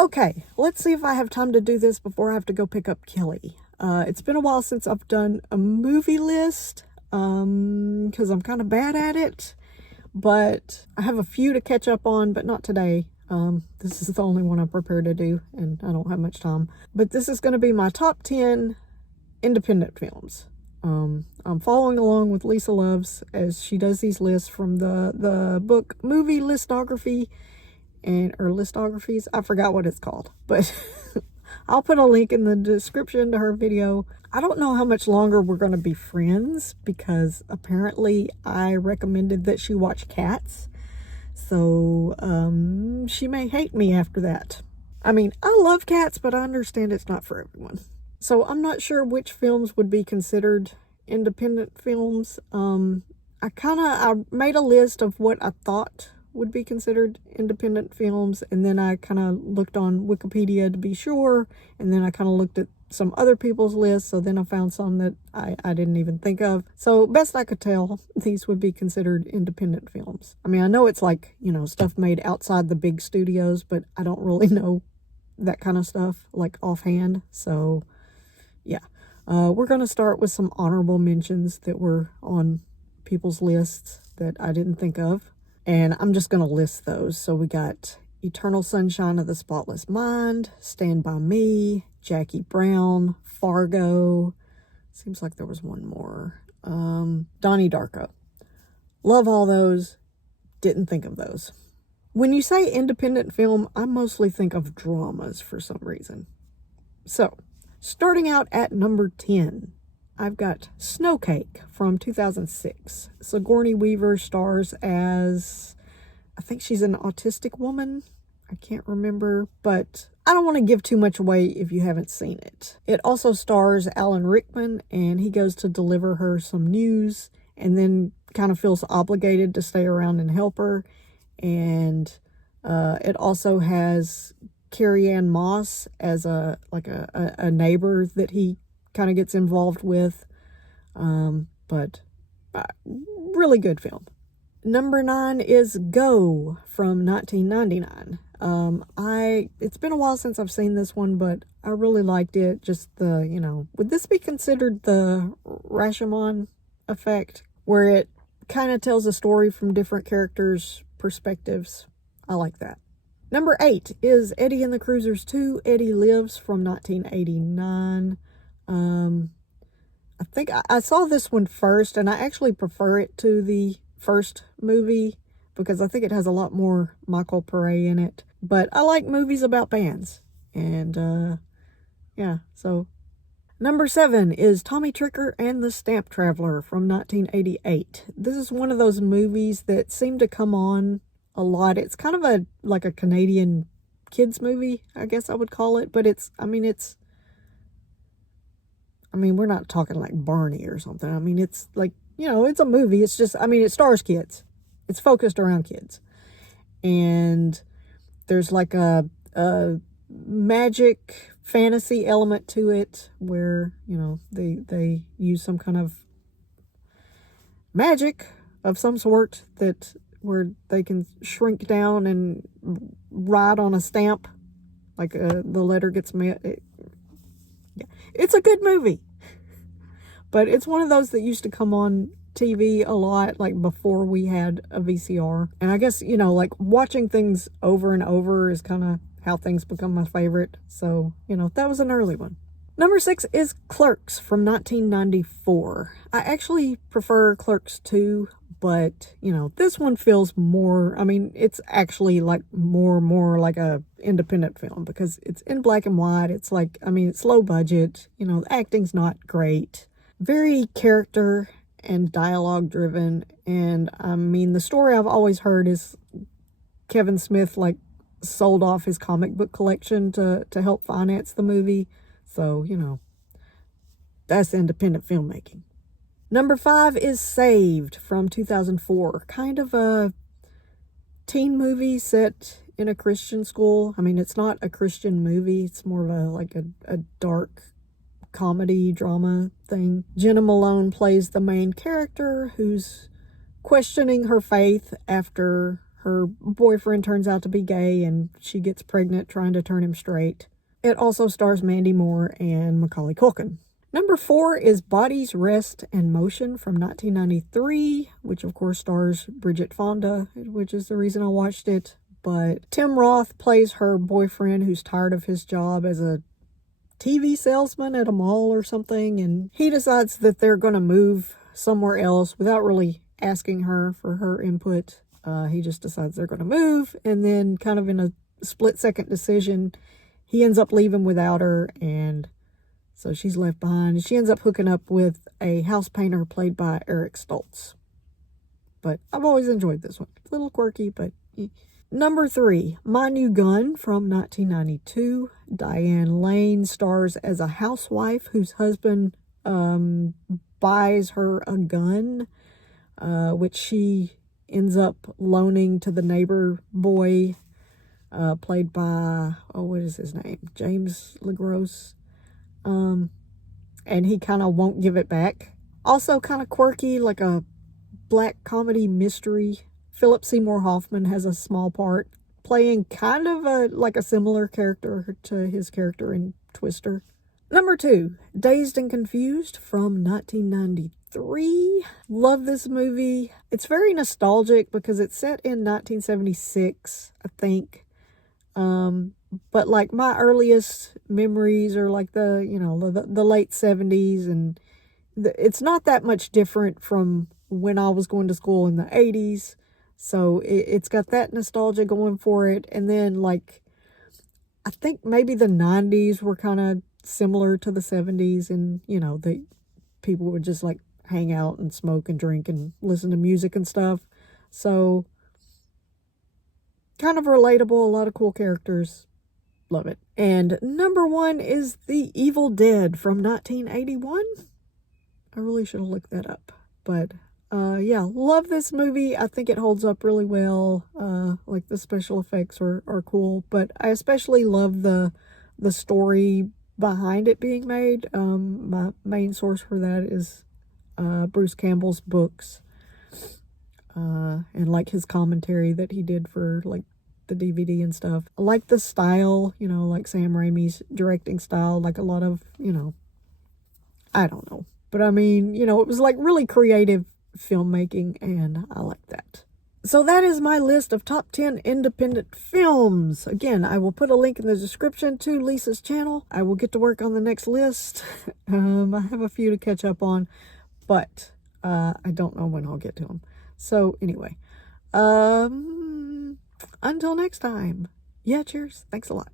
Okay, let's see if I have time to do this before I have to go pick up Kelly. It's been a while since I've done a movie list, because I'm kind of bad at it, but I have a few to catch up on, but not today. This is the only one I'm prepared to do, and I don't have much time. But this is going to be my top 10 independent films. I'm following along with Lisa Loves as she does these lists from the book Movie Listography, or listographies. I forgot what it's called, but I'll put a link in the description to her video. I don't know how much longer we're going to be friends because apparently I recommended that she watch Cats. So she may hate me after that. I mean, I love Cats, but I understand it's not for everyone. So I'm not sure which films would be considered independent films. I made a list of what I thought would be considered independent films, and then I kind of looked on Wikipedia to be sure, and then I kind of looked at some other people's lists, so then I found some that I didn't even think of. So best I could tell, these would be considered independent films. I mean, I know it's like, stuff made outside the big studios, but I don't really know that kind of stuff, like offhand, so yeah. We're going to start with some honorable mentions that were on people's lists that I didn't think of. And I'm just going to list those. So we got Eternal Sunshine of the Spotless Mind, Stand By Me, Jackie Brown, Fargo. Seems like there was one more. Donnie Darko. Love all those. Didn't think of those. When you say independent film, I mostly think of dramas for some reason. So, starting out at number 10. I've got Snowcake from 2006. Sigourney Weaver stars as, I think she's an autistic woman. I can't remember, but I don't want to give too much away if you haven't seen it. It also stars Alan Rickman, and he goes to deliver her some news and then kind of feels obligated to stay around and help her. And it also has Carrie-Anne Moss as a neighbor that he kind of gets involved with, but really good film. Number 9 is Go from 1999. It's been a while since I've seen this one, but I really liked it. Just would this be considered the Rashomon effect, where it kind of tells a story from different characters' perspectives? I like that. Number 8 is Eddie and the Cruisers 2, Eddie Lives from 1989. I think I saw this one first, and I actually prefer it to the first movie because I think it has a lot more Michael Pare in it. But I like movies about bands, and yeah, so. Number 7 is Tommy Tricker and the Stamp Traveler from 1988. This is one of those movies that seem to come on a lot. It's kind of like a Canadian kids movie, I guess I would call it, but we're not talking like Barney or something. I mean, it's like, it's a movie. It's just, it stars kids. It's focused around kids. And there's like a magic fantasy element to it where, they use some kind of magic of some sort where they can shrink down and write on a stamp, like the letter gets made. Yeah. It's a good movie, but it's one of those that used to come on TV a lot, like before we had a VCR. And I guess, like watching things over and over is kind of how things become my favorite. So, that was an early one. Number 6 is Clerks from 1994. I actually prefer Clerks 2, but, this one feels more, it's actually like more like a independent film because it's in black and white. It's like, it's low budget, the acting's not great. Very character and dialogue driven. And the story I've always heard is Kevin Smith, like, sold off his comic book collection to help finance the movie. So, that's independent filmmaking. Number 5 is Saved from 2004. Kind of a teen movie set in a Christian school. It's not a Christian movie. It's more of a dark comedy drama thing. Jenna Malone plays the main character who's questioning her faith after her boyfriend turns out to be gay and she gets pregnant trying to turn him straight. It also stars Mandy Moore and Macaulay Culkin. Number 4 is Bodies, Rest, and Motion from 1993, which of course stars Bridget Fonda, which is the reason I watched it. But Tim Roth plays her boyfriend who's tired of his job as a TV salesman at a mall or something, and he decides that they're going to move somewhere else without really asking her for her input. He just decides they're going to move, and then kind of in a split-second decision, he ends up leaving without her, and so she's left behind. And she ends up hooking up with a house painter played by Eric Stoltz. But I've always enjoyed this one. A little quirky, but... Number 3, My New Gun from 1992. Diane Lane stars as a housewife whose husband buys her a gun, which she ends up loaning to the neighbor boy, played by, what is his name? James LaGrosse. And he kind of won't give it back. Also kind of quirky, like a black comedy mystery. Philip Seymour Hoffman has a small part, playing kind of like a similar character to his character in Twister. Number 2, Dazed and Confused from 1993. Love this movie. It's very nostalgic because it's set in 1976, I think. But like my earliest memories are like the late 70s, and it's not that much different from when I was going to school in the 80s. So it's got that nostalgia going for it. And then, like, I think maybe the 90s were kind of similar to the 70s. And, the people would just, like, hang out and smoke and drink and listen to music and stuff. So, kind of relatable. A lot of cool characters. Love it. And number 1 is The Evil Dead from 1981. I really should have looked that up. But... yeah, love this movie. I think it holds up really well. Like the special effects are cool, but I especially love the story behind it being made. My main source for that is Bruce Campbell's books, and like his commentary that he did for like the DVD and stuff. I like the style, like Sam Raimi's directing style, like a lot of, I don't know. But I mean, it was like really creative filmmaking, and I like that. So that is my list of top 10 independent films. Again, I will put a link in the description to Lisa's channel. I will get to work on the next list. I have a few to catch up on, but I don't know when I'll get to them. So anyway, until next time. Yeah, cheers. Thanks a lot.